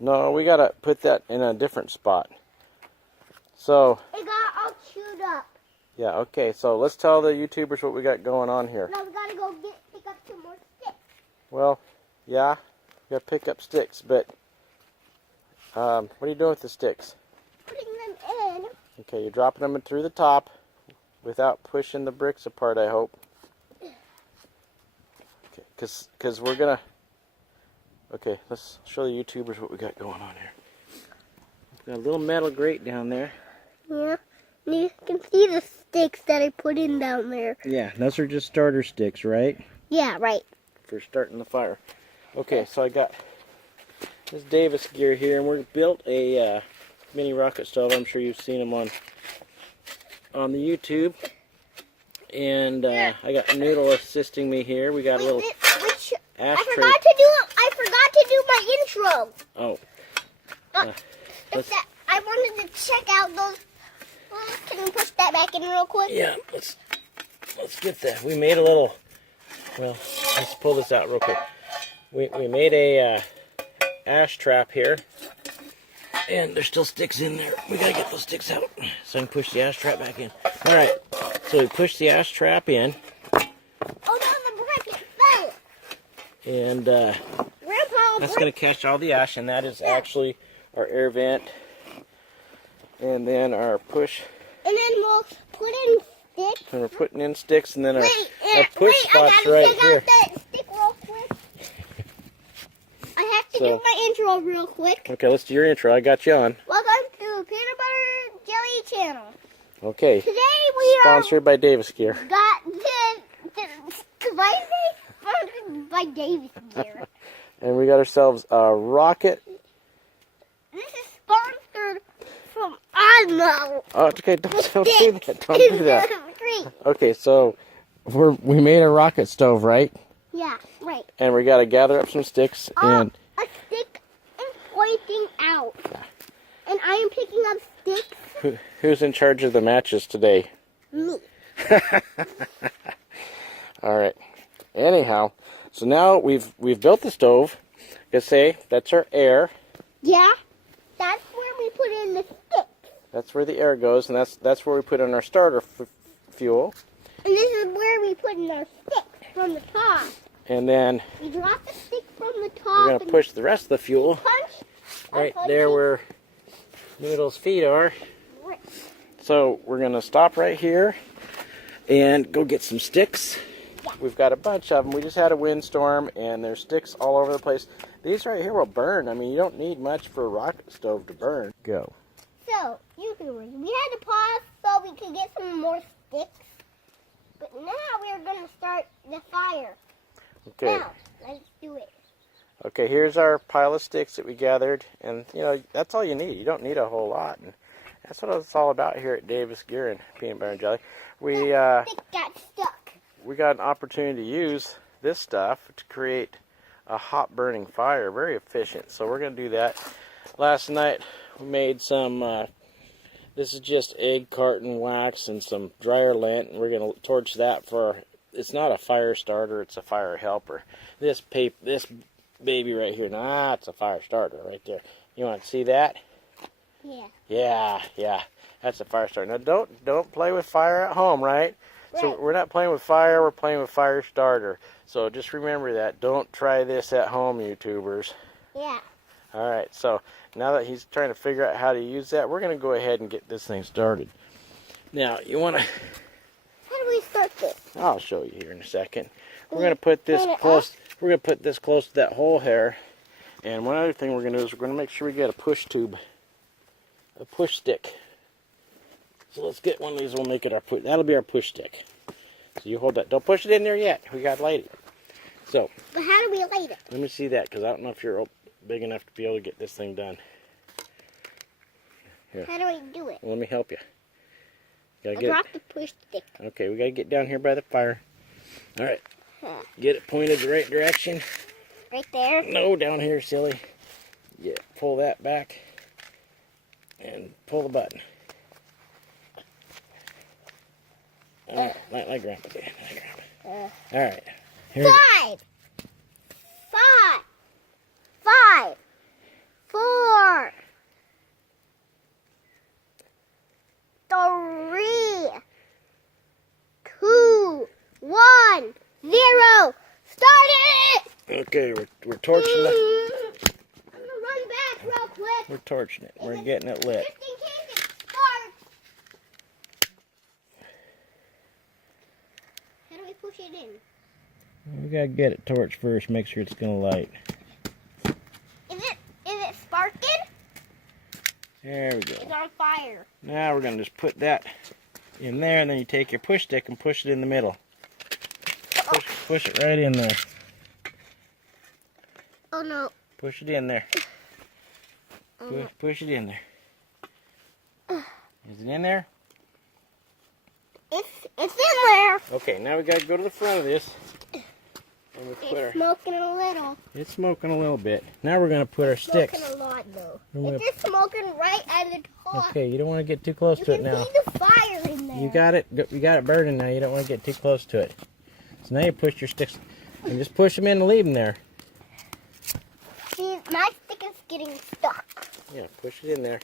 No, we gotta put that in a different spot. So. It got all chewed up. Yeah, okay, so let's tell the YouTubers what we got going on here. Now we gotta go pick up some more sticks. Well, yeah, we gotta pick up sticks, but what are you doing with the sticks? Putting them in. Okay, you're dropping them through the top without pushing the bricks apart, I hope. Okay, because we're gonna... Okay, let's show the YouTubers what we got going on here. We've got a little metal grate down there. Yeah, and you can see the sticks that I put in down there. Yeah, those are just starter sticks, right? Yeah, right. For starting the fire. Okay, so I got this Davis gear here, and we built a mini rocket stove. I'm sure you've seen them on the YouTube. And I got Noodle assisting me here. We got a little ashtray. I forgot to do my intro. Oh. I wanted to check out those. Can you push that back in real quick? Yeah, let's get that. We made a little. Well, let's pull this out real quick. We made a ash trap here, and there's still sticks in there. We gotta get those sticks out so I can push the ash trap back in. All right, so we push the ash trap in. Oh no, the brick fell. And Grandpa, that's gonna catch all the ash, and that is actually our air vent. And then our push. And then we'll put in sticks. And we're putting in sticks, and then our push spot's right here. That stick real quick. I have to do my intro real quick. Okay, let's do your intro. I got you on. Welcome to Peanut Butter Jelly Channel. Okay. Today we sponsored by Davis Gear. Got sponsored by Davis Gear. And we got ourselves a rocket. This is sponsored from Osmo. Oh, okay, don't do that. Don't do that. Okay, so we made a rocket stove, right? Yeah, right. And we got to gather up some sticks and a stick is pointing out, and I am picking up sticks. Who's in charge of the matches today? Me. All right. Anyhow, so now we've built the stove. You say that's our air. Yeah, that's where we put in the sticks. That's where the air goes, and that's where we put in our starter fuel. And this is where we put in our sticks from the top. And then we drop the stick from the top. We're gonna push the rest of the fuel right there where Noodle's feet are. Right. So we're gonna stop right here and go get some sticks. Yeah. We've got a bunch of them. We just had a windstorm, and there's sticks all over the place. These right here will burn. I mean, you don't need much for a rocket stove to burn. Go. So, YouTubers, we had to pause so we could get some more sticks. But now we're going to start the fire. Okay. Now, let's do it. Okay, here's our pile of sticks that we gathered. And, you know, that's all you need. You don't need a whole lot. And that's what it's all about here at Davis Gear and Peanut Butter and Jelly. Stick got stuck. We got an opportunity to use this stuff to create a hot burning fire. Very efficient. So we're going to do that. Last night we made some, this is just egg carton wax and some dryer lint. And we're going to torch that for, it's not a fire starter, it's a fire helper. This baby right here, it's a fire starter right there. You want to see that? Yeah. Yeah. That's a fire starter. Now don't play with fire at home, right? So we're not playing with fire, we're playing with fire starter. So just remember that. Don't try this at home, YouTubers. Yeah. All right, so now that he's trying to figure out how to use that, we're going to go ahead and get this thing started. Now, you want to... How do we start this? I'll show you here in a second. We're going to put this close. We're going to put this close to that hole here. And one other thing we're going to do is we're going to make sure we get a push tube, a push stick. So let's get one of these. We'll make it our push. That'll be our push stick. So you hold that. Don't push it in there yet. We got to light it. So. But how do we light it? Let me see that, because I don't know if you're big enough to be able to get this thing done. Here. How do we do it? Well, let me help you. Drop the push stick. Okay, we got to get down here by the fire. All right. Get it pointed the right direction. Right there? No, down here, silly. Yeah, pull that back. And pull the button. All right, like Grandpa did. All right. Here 5, 4, Okay, we're torching it. I'm gonna run back real quick. We're torching it. We're getting it lit. Just in case it sparks. How do we push it in? We gotta get it torched first. Make sure it's gonna light. Is it sparking? There we go. It's on fire. Now we're gonna just put that in there, and then you take your push stick and push it in the middle. Push it right in there. Oh no. Push it in there. Oh, no. Push it in there. Is it in there? It's in there. Okay, now we gotta go to the front of this. And we put It's smoking a little. It's smoking a little bit. Now we're gonna put our sticks. Smoking a lot though. We're It's just smoking right at the top. Okay, you don't want to get too close You to it can now. see the fire in there. You got it. You got it burning now. You don't want to get too close to it. So now you push your sticks and just push them in and leave them there. See, my stick is getting stuck. Yeah, push it in there.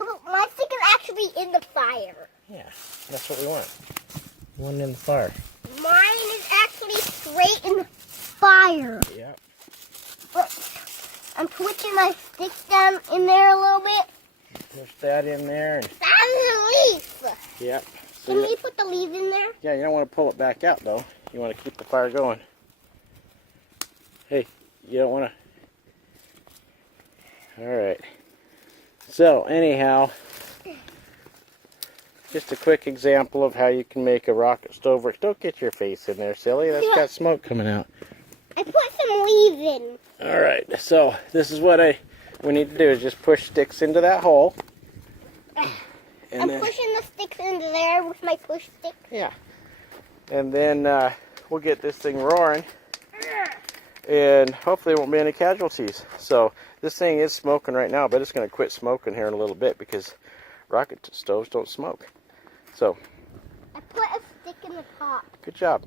Look, my stick is actually in the fire. Yeah, that's what we want. We want it in the fire. Mine is actually straight in the fire. Yeah. Look, I'm twitching my stick down in there a little bit. Push that in there. And, That's a leaf. yep. So Can you, we put the leaf in there? yeah, you don't want to pull it back out though. You want to keep the fire going. Hey, you don't want to. All right. So anyhow, just a quick example of how you can make a rocket stove work. Don't get your face in there, silly. That's got smoke coming out. I put some leaves in. All right. So this is what we need to do is just push sticks into that hole. And I'm then, pushing the sticks into there with my push stick. yeah. And then we'll get this thing roaring. And hopefully there won't be any casualties. So this thing is smoking right now, but it's going to quit smoking here in a little bit because rocket stoves don't smoke. So I put a stick in the top. good job.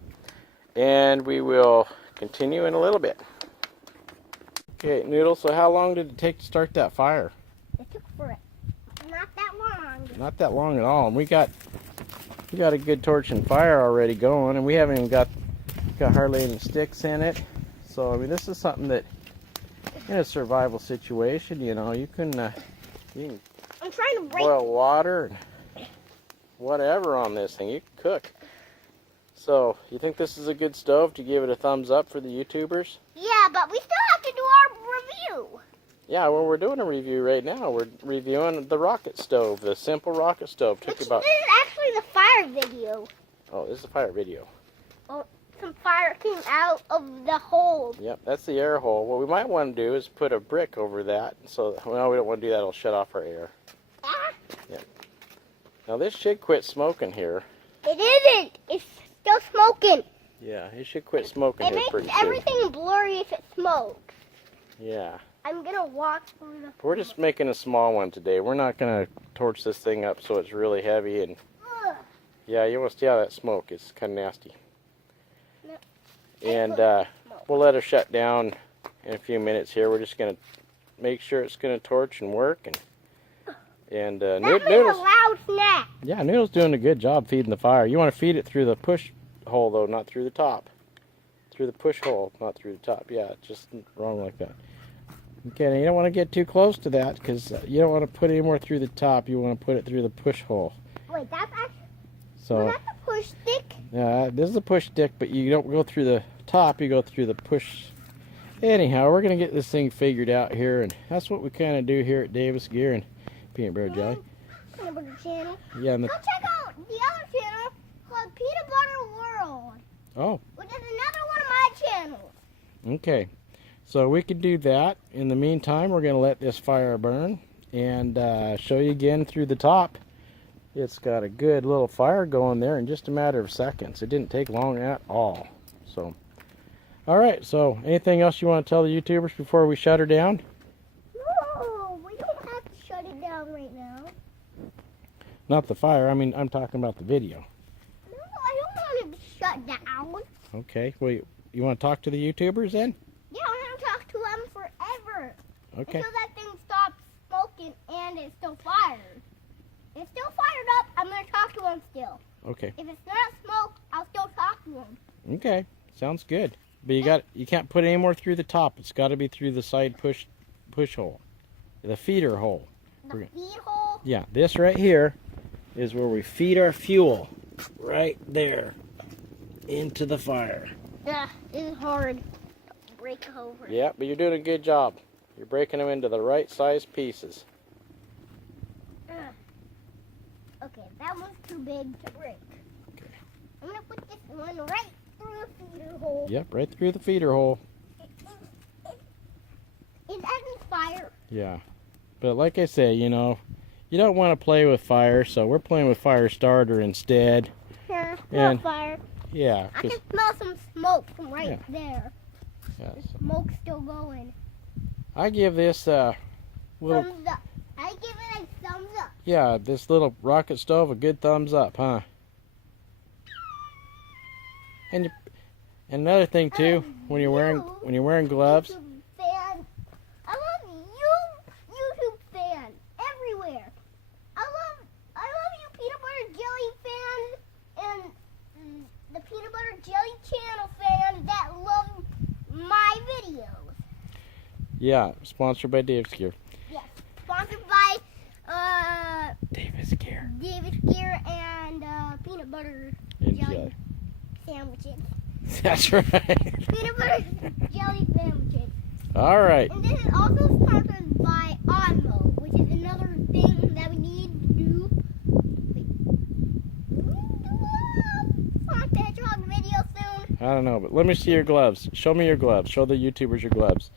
And we will continue in a little bit. Okay, Noodle, so how long did it take to start that fire? It took for it. Not that long. Not that long at all. And we got a good torch and fire already going, and we haven't even got hardly any sticks in it. So I mean, this is something that in a survival situation, you know, you can I'm trying to break. boil water and whatever on this thing. You can cook. So you think this is a good stove to give it a thumbs up for the YouTubers? Yeah, but we still have to do our review. Yeah, well, we're doing a review right now. We're reviewing the rocket stove, the simple rocket stove. Took This about. is actually the fire video. Oh, this is a fire video. Some fire came out of the hole. Yep, that's the air hole. What we might want to do is put a brick over that. So, well, we don't want to do that. It'll shut off our air. Ah, Now, this should quit smoking here. it isn't. It's still smoking. Yeah, it should quit smoking It here makes pretty soon. everything blurry if it smokes. Yeah. I'm gonna walk through the. We're just making a small one today. We're not going to torch this thing up so it's really heavy. And Ugh. yeah, you want to see how that smoke. It's kind of nasty. No. And Smoke. we'll let her shut down in a few minutes here. We're just going to make sure it's going to torch and work. And That was Noodles, a loud snap. yeah, Noodle's doing a good job feeding the fire. You want to feed it through the push hole, though, not through the top. Through the push hole, not through the top. Yeah, it's just wrong like that. Okay, now you don't want to get too close to that because you don't want to put any more through the top. You want to put it through the push hole. Wait, that's actually. So, Was that the push stick? yeah, this is a push stick, but you don't go through the top. You go through the push. Anyhow, we're going to get this thing figured out here, and that's what we kind of do here at Davis Gear and Peanut Butter Jelly. Peanut Butter Channel. Yeah, and Go check out the other channel called Peanut Butter World, oh, which is another one of my channels. okay. So we could do that. In the meantime, we're going to let this fire burn and show you again through the top. It's got a good little fire going there in just a matter of seconds. It didn't take long at all. So, all right. So, anything else you want to tell the YouTubers before we shut her down? No, we don't have to shut it down right now. Not the fire. I mean, I'm talking about the video. No, I don't want it to shut down. Okay. Well, you want to talk to the YouTubers then? Yeah, I want to talk to them forever. Okay. Until that thing stops smoking and it's still fired. If it's still fired up, I'm going to talk to them still. Okay. If it's not smoke, I'll still talk to them. Okay. Sounds good. But you can't put any more through the top. It's got to be through the side push hole, the feeder hole. The feed hole? Yeah, this right here is where we feed our fuel, right there, into the fire. Yeah, it's hard to break over. Yeah, but you're doing a good job. You're breaking them into the right size pieces. Okay, that one's too big to break. Okay. I'm gonna put this one right through the feeder hole. Yep, right through the feeder hole. Is that in fire? Yeah. But like I say, you know, you don't want to play with fire, so we're playing with fire starter instead. Yeah, And- not fire. Yeah, I 'cause- can smell some smoke from right Yeah. there. yeah, The so smoke's still going. I give this little, Thumbs up. I give it a thumbs up. yeah, this little rocket stove a good thumbs up, huh? And another thing too, when you're wearing gloves, YouTube fans. I love you, YouTube fans everywhere. I love you, peanut butter jelly fans, and the peanut butter jelly channel fans that love my videos. yeah, sponsored by Dave's Gear. Yes, sponsored by Dave's Gear. David Gear and peanut butter And jelly jelly. sandwiches. That's right. Peanut butter jelly sandwiches. All right. And this is also sponsored by Osmo, which is another thing that we need to do. Wait. We need to do a Sonic the Hedgehog video soon. I don't know, but let me see your gloves. Show me your gloves. Show the YouTubers your gloves.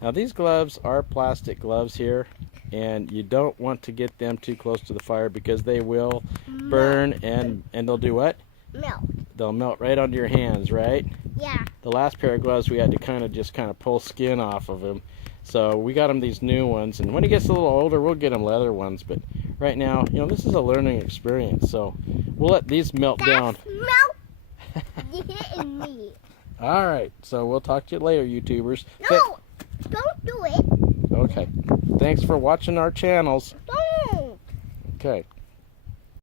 Now these gloves are plastic gloves here, and you don't want to get them too close to the fire because they will burn and they'll do what? Melt. They'll melt right onto your hands, right? Yeah. The last pair of gloves we had to kind of pull skin off of him. So we got him these new ones, and when he gets a little older, we'll get him leather ones. But right now, you know, this is a learning experience, so we'll let these melt down. Melt. You're hitting me. All right, so we'll talk to you later, YouTubers. No, don't do it. Okay. Thanks for watching our channels. Don't. Okay.